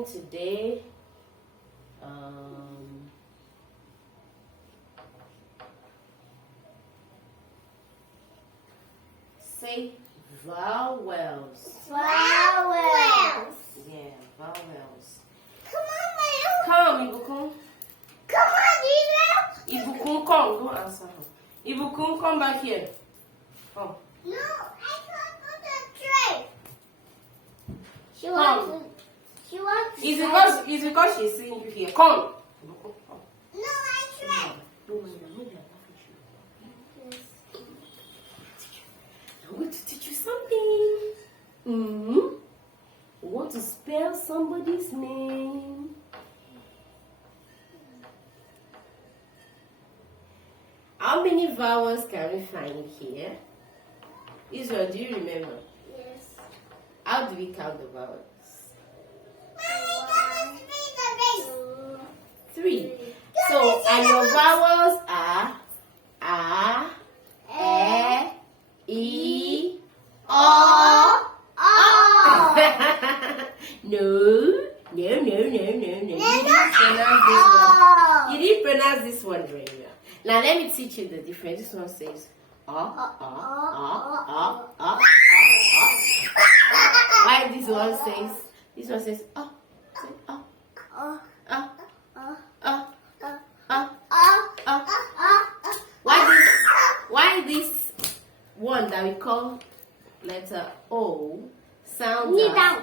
doing today. Say vowels. Vowels. Yeah, vowels. Come on, Mayo. Come, Ibukun. Come on, Dina. Ibukun, come. Don't answer her. Ibukun, come back here. Come. No, I can't put the tray. She Come. wants. It's because she's seeing you here. Come. Ibukun, come. No, I tried. I'm going to teach you something. We want to spell somebody's name. How many vowels can we find here? Israel, do you remember? Yes. How do we count the vowels? Mommy, the base. 3. So, and your vowels are A, E, O. No. You didn't pronounce this one very well. Now let me teach you the difference. This one says Why this one says? This one says Why this one that we call letter O sounds as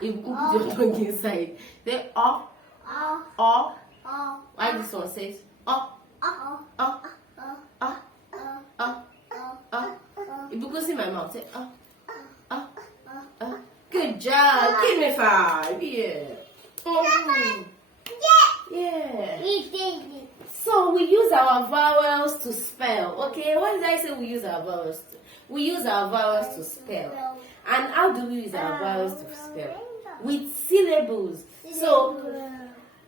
You put your tongue inside. Say Why this one says You put in my mouth. Say Good job. Give me 5. Yeah. Yeah. So we use our vowels to spell. Okay, what did I say we use our vowels to? We use our vowels to spell. And how do we use our vowels to spell? With syllables. So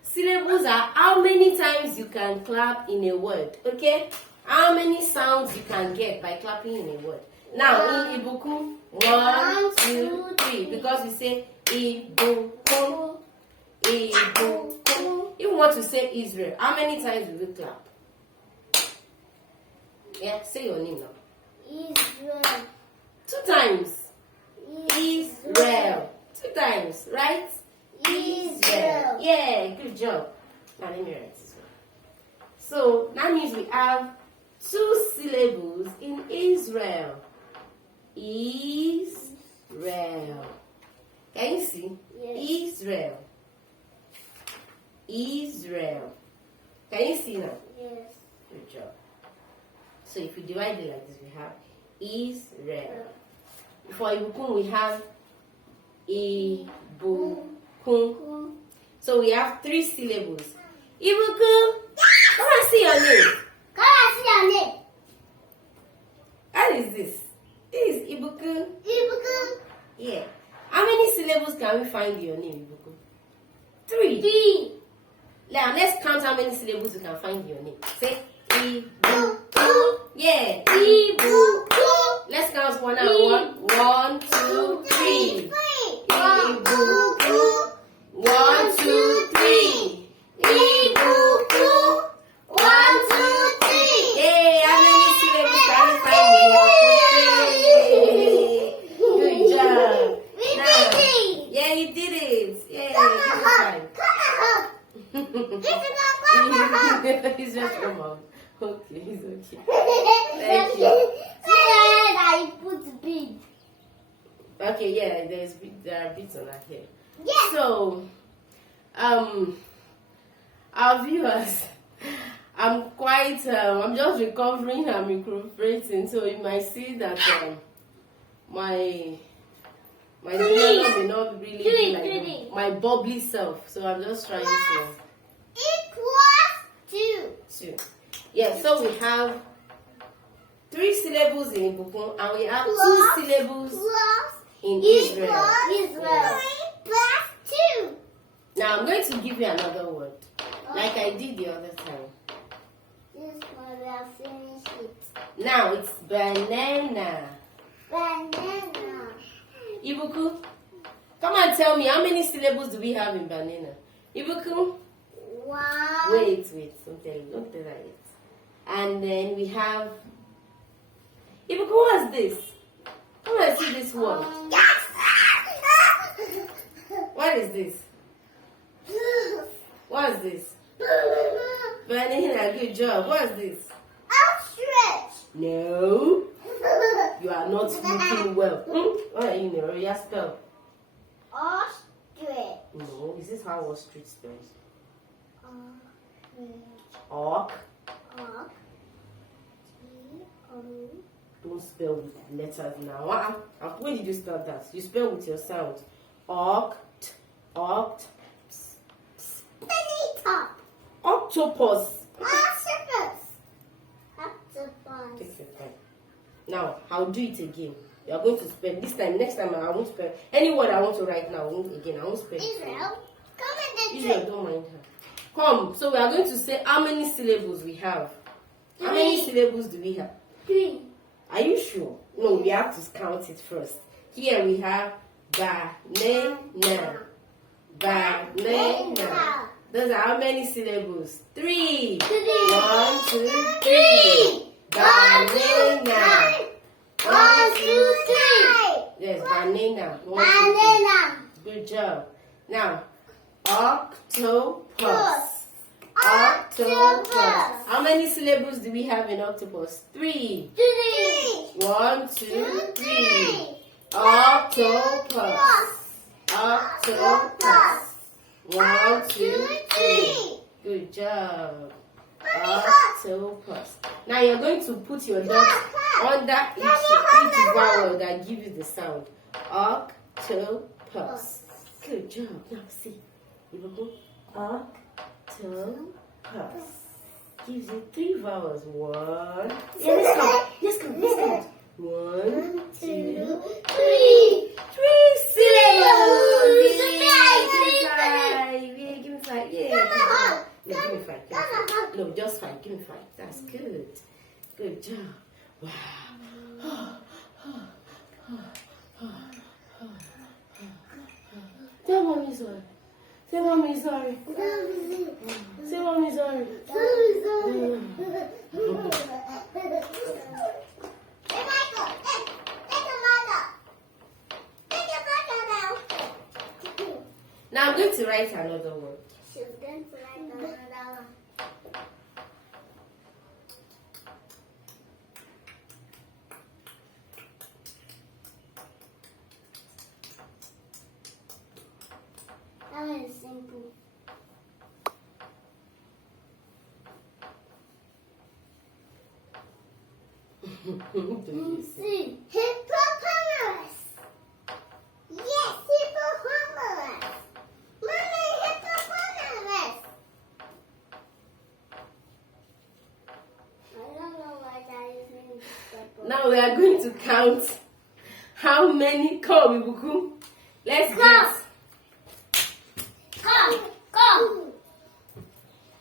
syllables are how many times you can clap in a word. Okay? How many sounds you can get by clapping in a word. Now in Ibukun, 1, 2, 3. Because we say Ibukun, Ibukun. If you want to say Israel, how many times will you clap? Yeah, say your name now. Israel. 2 times. Israel. 2 times, right? Israel. Yeah, good job. Now let me write this one. So that means we have 2 syllables in Israel. Israel. Can you see? Yes. Israel. Israel. Can you see now? Yes. Good job. So if we divide it like this, we have Israel. For Ibukun, we have Ibukun. So we have 3 syllables. Ibukun, come and see your name. Come and see your name. What is this? This is Ibukun. Ibukun. Yeah. How many syllables can we find in your name, Ibukun? 3. 3. Now let's count how many syllables you can find in your name. Say Ibukun. Yeah. Ibukun. Let's count one and one. 1, 2, 3. Ibukun. 1, 2, 3. Ibukun. 1, 2, 3. Hey, how many syllables can we find in your name? Good job. We did it. Yeah, you did it. Yeah, He's just come out. Okay, he's okay. Thank you. I put bead. Okay, yeah, there are beads on her hair. Yeah. So, our viewers, I'm just recovering. I'm recuperating, so you might see that my development may not really be like my bubbly self. So I'm just trying to. Equals 2. Yeah, so we have 3 syllables in Ibukun and we have 2 syllables in Israel. Israel. Plus 2. Now I'm going to give you another word, like I did the other time. This one we have finished it. Now it's banana. Banana. Ibuku, come and tell me how many syllables do we have in banana? Ibuku, One. wait, don't tell her yet. And then we have Ibuku. What's this? Come and see this word. What is this? What's this? Banana, good job. What's this? Ostrich. No, you are not looking well. What are you know? You spell. Ostrich. No, is this how ostrich spells? Ostrich. Orc. Ock. T-O. Don't spell with letters now. When did you spell that? You spell with your sound. Oct. Bonita. Octopus. Octopus. Octopus. Take your time. Now, I'll do it again. You are going to spell this time. Next time, I won't spell any word I want to write now. I won't spell it. Israel. Come in the Israel, drink. don't mind her. Come. So we are going to say how many syllables we have. How many syllables do we have? 3. Are you sure? No, we have to count it first. Here we have banana. Banana. Those are how many syllables? 3. 1, 2, 3. Banana. 1, 2, 3. Yes, banana. 1, 2, 3. Banana. Good job. Now, octopus. Octopus. How many syllables do we have in octopus? 3. 1, 2, 3. Octopus. Octopus. 1, 2, 3. Good job. Octopus. Now you're going to put your dots under each vowel that give you the sound. Octopus. Good job. Now see. You will go octopus. Gives you 3 vowels. 1. Let's count. 1, 2, 3. 3 syllables. Give me 5. Yeah. No, give me 5. No, just 5. Give me 5. That's good. Good job. Wow. Tell mommy sorry. Say mommy sorry. Say mommy sorry. Now I'm going to write another word. She's going to write another one. That one is simple. See, hippopotamus. Yes, hippopotamus. Mommy, hippopotamus. I don't know why that is named hippopotamus. Now we are going to count how many. Come, Ibuku. Let's Come. get. Come.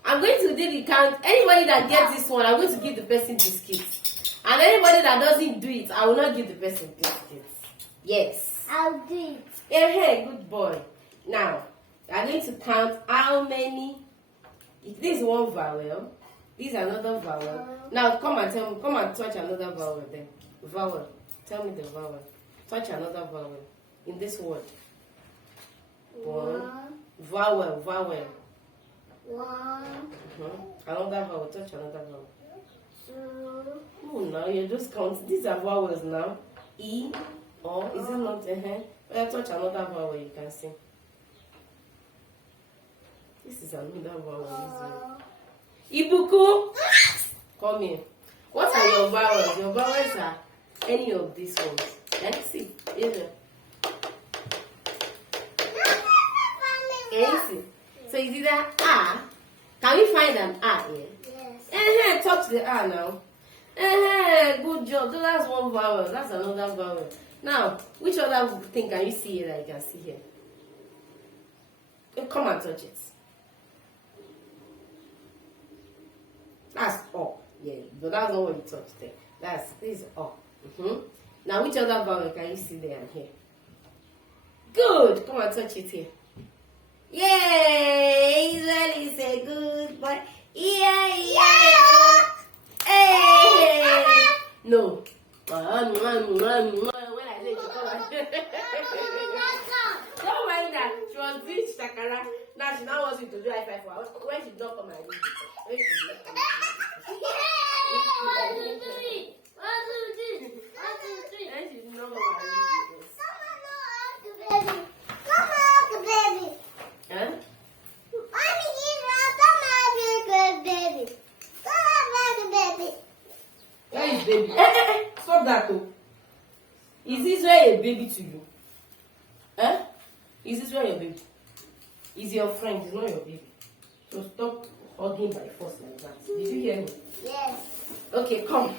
I'm going to do the count. Anybody that gets this one, I'm going to give the person biscuits. And anybody that doesn't do it, I will not give the person biscuits. Yes. I'll do it. Hey, good boy. Now, we are going to count how many. If this is one vowel, this is another vowel. Now, come and tell me. Come and touch another vowel then. Vowel. Tell me the vowel. Touch another vowel in this word. One. Vowel. 1, Another vowel. Touch another vowel. 2. Oh, now you're just counting. These are vowels now. E, or is it not? Well, touch another vowel. You can sing. This is another vowel. Ibuku, come here. What are your vowels? Your vowels are any of these ones. Let's see. Either. Can you see? So is it that A? Can we find an A here? Yes. Touch the A now. Good job. So that's one vowel. That's another vowel. Now, which other thing can you see here that you can see here? Come and touch it. That's O. Yeah, but that's not what you touched there. This is O. Now, which other vowel can you see there and here? Good. Come and touch it here. Yay! Israel is a good boy. Yeah. Hey! No. When I say she come and don't mind that. She was doing shakara. Now she now wants you to do high five for her. When she don't come and do it. Baby. Stop that though. Is Israel a baby to you? Is Israel your baby? Is your friend, it's not your baby. So stop hugging by force like that. Did you hear me? Yes. Okay, come.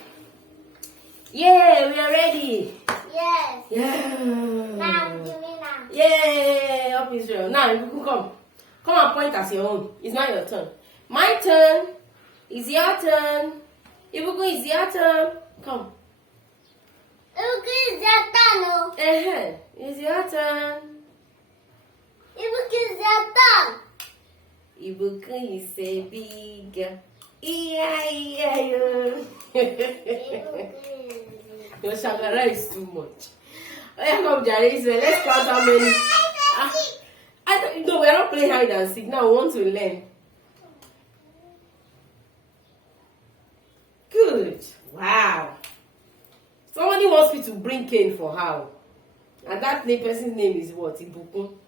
Yeah, we are ready. Yes. Yeah. Now, give me now. Yeah, up Israel. Now you can come. Come and point as your own. It's not your turn. My turn. It's your turn. Ibuku, it's your turn. Come. Ibuku is your turn. It's your turn. Ibuku is your turn. Ibuku is a big girl. Yeah. Your shakara is too much. Come, Jerry. Let's count how many. I don't know. We're not playing hide and seek now. We want to learn. Good. Wow. Somebody wants me to bring cane for her. And that person's name is what? Ibukun.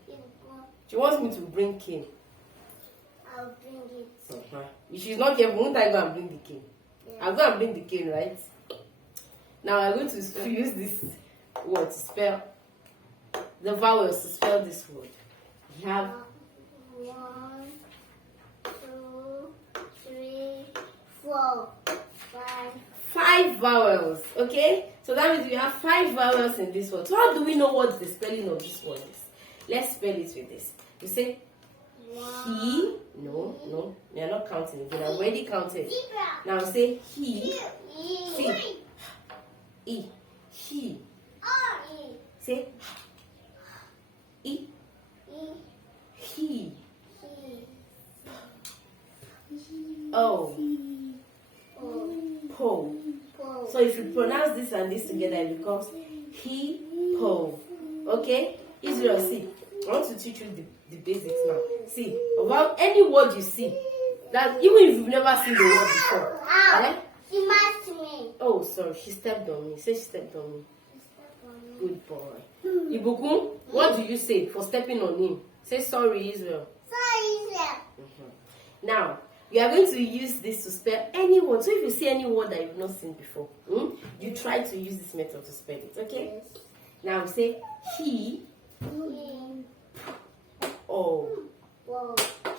She wants me to bring cane. I'll bring it. If she's not careful, won't I go and bring the cane? Yeah. I'll go and bring the cane, right? Now I'm going to use this word to spell the vowels to spell this word. You have 1, 2, 3, 4, 5. 5 vowels, okay? So that means we have 5 vowels in this word. So how do we know what the spelling of this word is? Let's spell it with this. You say he. No, we are not counting again. I already counted. Now say he. See. E. He. Say E. He. O. Po. So if you pronounce this and this together, it becomes he, po. Okay? Israel, see. I want to teach you the basics now. See, about any word you see, that even if you've never seen the word before. She marched me. Oh, sorry, she stepped on me. Say she stepped on me. Good boy. Ibukun, what do you say for stepping on him? Say sorry, Israel. Sorry, Israel. Now, we are going to use this to spell any word. So if you see any word that you've not seen before, you try to use this method to spell it, okay? Yes. Now say he. Oh.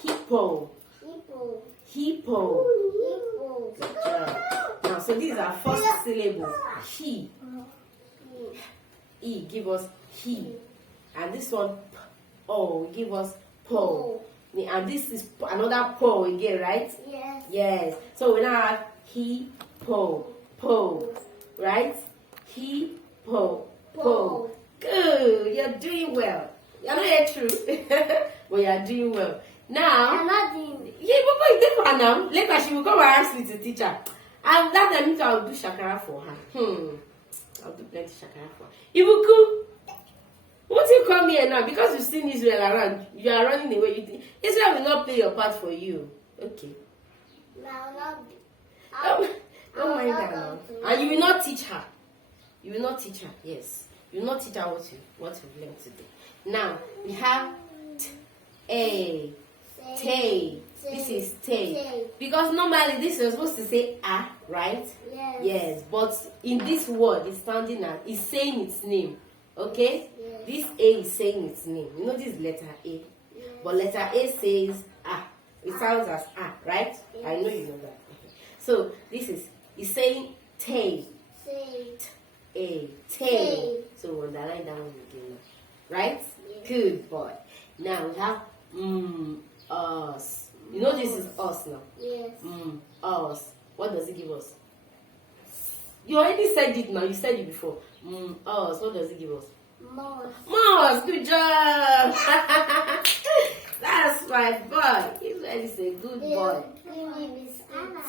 Hippo. Hippo. Good job. Now, so these are first syllables. He. E, give us he. And this one, oh, give us po. And this is another po again, right? Yes. Yes. So we now have he, po, right? He, po. Good. You're doing well. You're not yet true, but you're doing well. Now, I'm not doing it. Yeah, but it's different now. Later she will come and ask me to teach her. And that time I'll do shakara for her. I'll do plenty shakara for her. Ibuku, what you come here now? Because you've seen Israel around, you are running away. You think Israel will not play your part for you. Okay. No, not. Don't mind that now. And you will not teach her. You will not teach her. Yes. You will not teach her what you've learned today. Now we have a. Tay. This is tay. Because normally this is supposed to say ah, right? Yes. Yes. But in this word, it's sounding as it's saying its name. Okay? Yes. This A is saying its name. You know this is letter A. Yes. But letter A says ah. It sounds as ah, right? Yes. I know you know that. Okay. So this is it's saying tay. A. Tay. So we'll underline that one again. Right? Yes. Good boy. Now we have us. You know this is us now. Yes. Us. What does it give us? You already said it now. You said it before. Us. What does it give us? Mouse. Mouse. Good job. That's my boy. Israel is a good boy.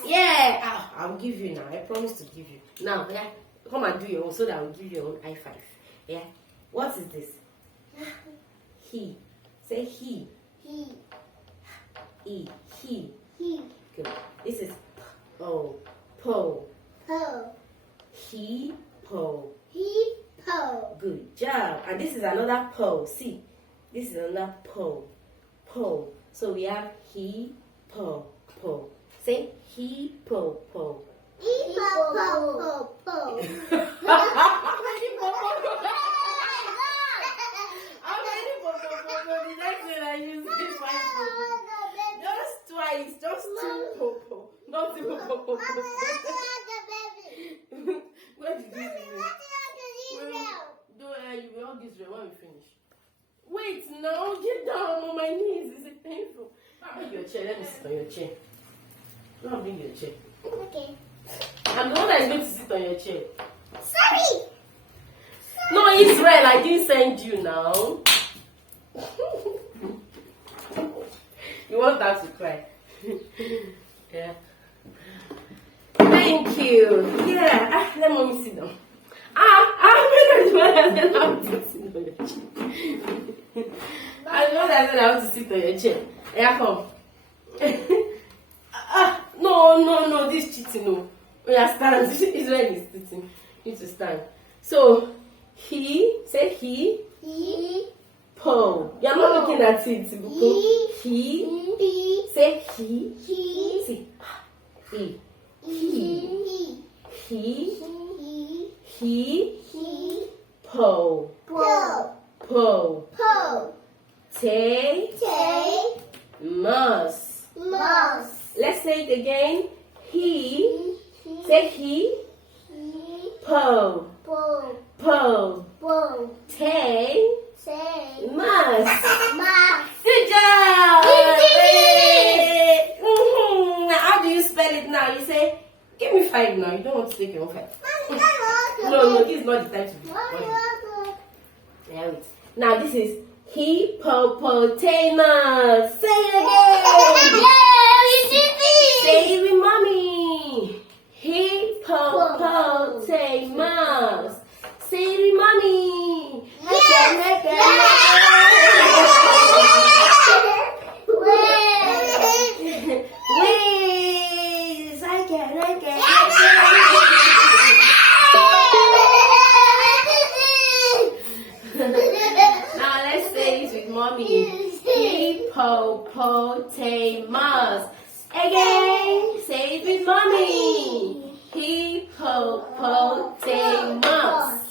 Yeah. I'll give you now. I promise to give you. Now, yeah. Come and do your own so that I'll give you your own high five. Yeah. What is this? He. Say he. He. E. He. He. Good. This is po. Po. Po. He. Po. He. Po. Good job. And this is another po. See. This is another po. Po. So we have he. Po. Po. Say he. Po. Po. He. Po. Po. Po. Po. The next thing I use this one. Just twice, just two popo. Not two popo. Where did you you will hug Israel when we finish. Wait, no, get down on my knees. Is it painful? Bring your chair. Let me sit on your chair. Don't bring your chair. Okay. I'm the one that is going to sit on your chair. Sorry. No, Israel, I didn't send you now. You want that to cry? Yeah. Thank you. Yeah. Let mommy sit down. I'm the one that said I want to sit on your chair. I'm the one that said I want to sit on your chair. Yeah, come. No, this cheating, no. Yeah, stand. Israel is cheating. You need to stand. So, say he. He. Po. You're not looking at it. He. Say he. He. See. He. He. He. Po. Po. Po. Po. Te. Mus. Mouse. Let's say it again. He. Say he. Po. Po. Po. Po. Te. Say. Mus. Mouse. Good job! Yay! How do you spell it now? You say, give me 5 now. You don't want to take your own 5. No, this is not the time to be funny. Yeah, wait. Now this is hippopotamus. Say it again. Say it with mommy. Hippopotamus. Say it with mommy. Now let's say this with mommy. Hippopotamus. Again, say it with mommy. Hippopotamus.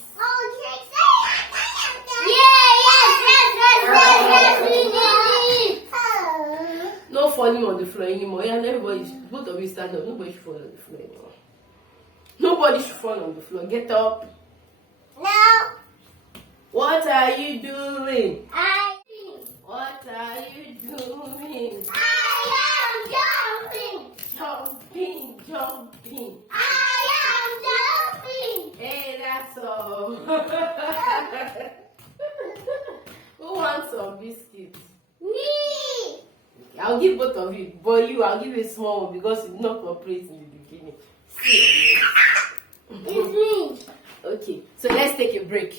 No falling on the floor anymore. Yeah, both of you stand up. Nobody should fall on the floor anymore. Nobody should fall on the floor. Get up. Now, What are you doing? I What are you doing? am jumping. Jumping. I am jumping. Hey, that's all. Who wants some biscuits? Me. I'll give both of you, but I'll give you a small one because you did not cooperate in the beginning. It's me. Okay, so let's take a break.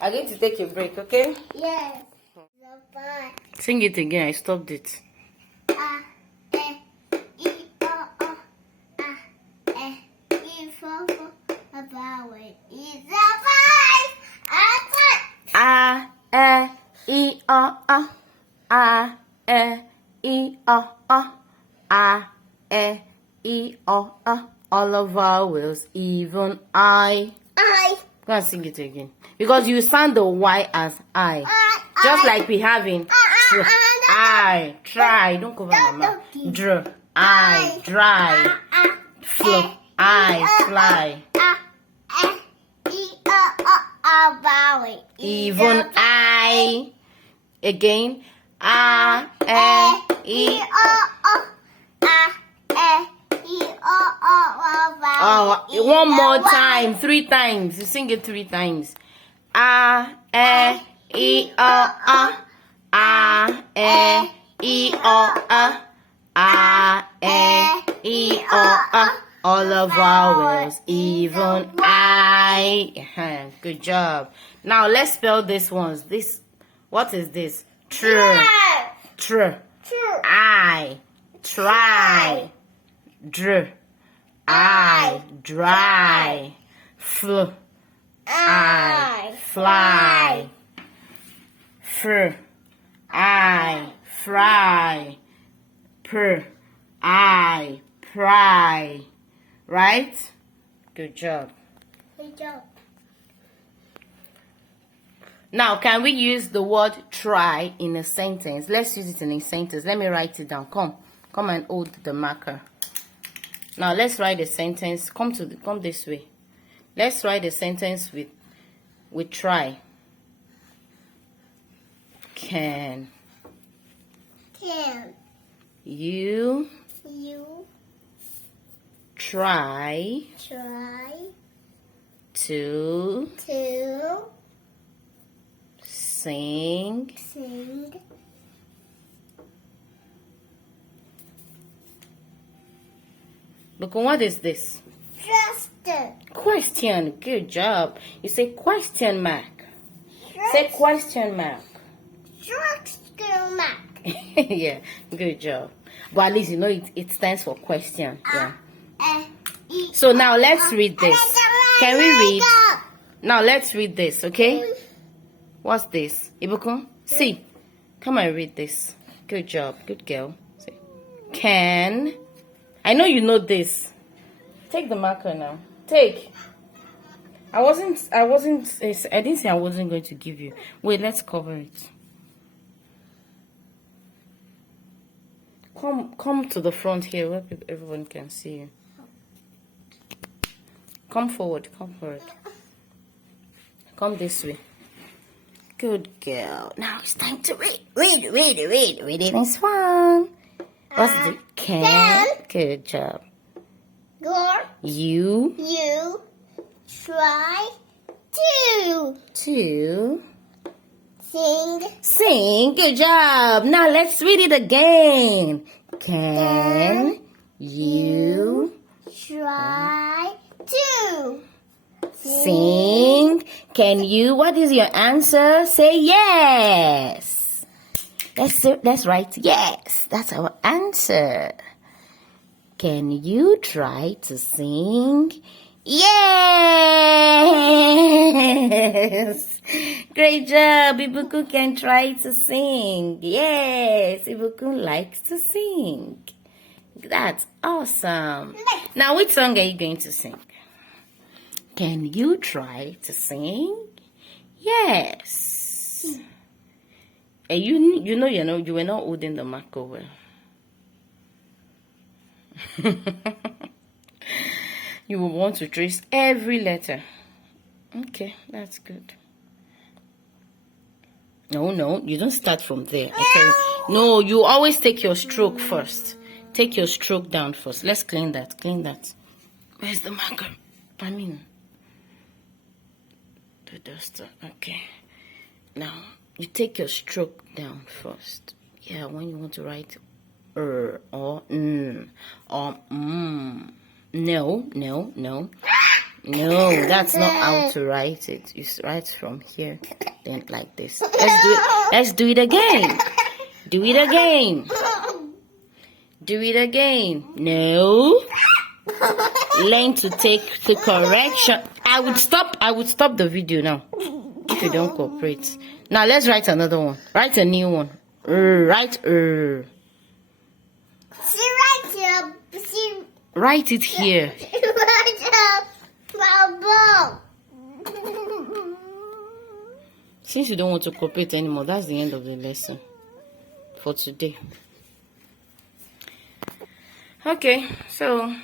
I'm going to take a break, okay? Yes. The bye. Sing it again. I stopped it. A, E, I, O, O. A, E, I, O, O. A vowel is a five. A, E, I, O, O. A, E, I, O, O. A, E, I, O, O. All of vowels, even I. Go and sing it again. Because you sound the Y as I. Just like we have in I. Try. Don't cover my mouth. Dr. I. Dry. Flo. I. Fly. Vowel. Even I. Again. A. E. I, O, O. A, E, I, Oh, one more time, 3 times. You sing it 3 times. A, E, O, O. A, E, O, O. A, E, O, O. All the vowels, even I. Good job. Now let's spell this ones. This, what is this? Tr, I, try, dr, I, dry, I, fly, I, fry, I, pry. Right? Good job. Good job. Now, can we use the word try in a sentence? Let's use it in a sentence. Let me write it down. Come and hold the marker. Now, let's write a sentence. Come this way. Let's write a sentence with try. Can you try to sing Look, what is this? Question. Good job. You say question mark. Say question mark. Yeah, good job. But at least you know it stands for question. Yeah. So now let's read this. Can we read? Now let's read this, okay? What's this? Ibukun? See. Come and read this. Good job. Good girl. See. Can. I know you know this. Take the marker now. Take. I didn't say I wasn't going to give you. Wait, let's cover it. Come to the front here where everyone can see you. Come forward. Come this way. Good girl. Now it's time to read. Read it in swan. What's the can? Good job. You try to sing. Good job. Now let's read it again. Can you try to sing? Can you? What is your answer? Say yes. That's right. Yes, that's our answer. Can you try to sing? Yes! Great job. Ibuku can try to sing. Yes, Ibuku likes to sing. That's awesome. Now, which song are you going to sing? Can you try to sing? Yes. And you were not holding the marker well. You will want to trace every letter. Okay, that's good. No, you don't start from there. I tell you. No, you always take your stroke first. Take your stroke down first. Let's clean that. Where's the marker? The duster. Okay. Now, you take your stroke down first. Yeah, when you want to write or n or No, that's not how to write it. You write from here, then like this. Let's do it again. Do it again. No. Learn to take the correction. I would stop the video now if you don't cooperate. Now let's write another one. Write a new one. Write it here. Since you don't want to cooperate anymore, that's the end of the lesson for today. Okay, so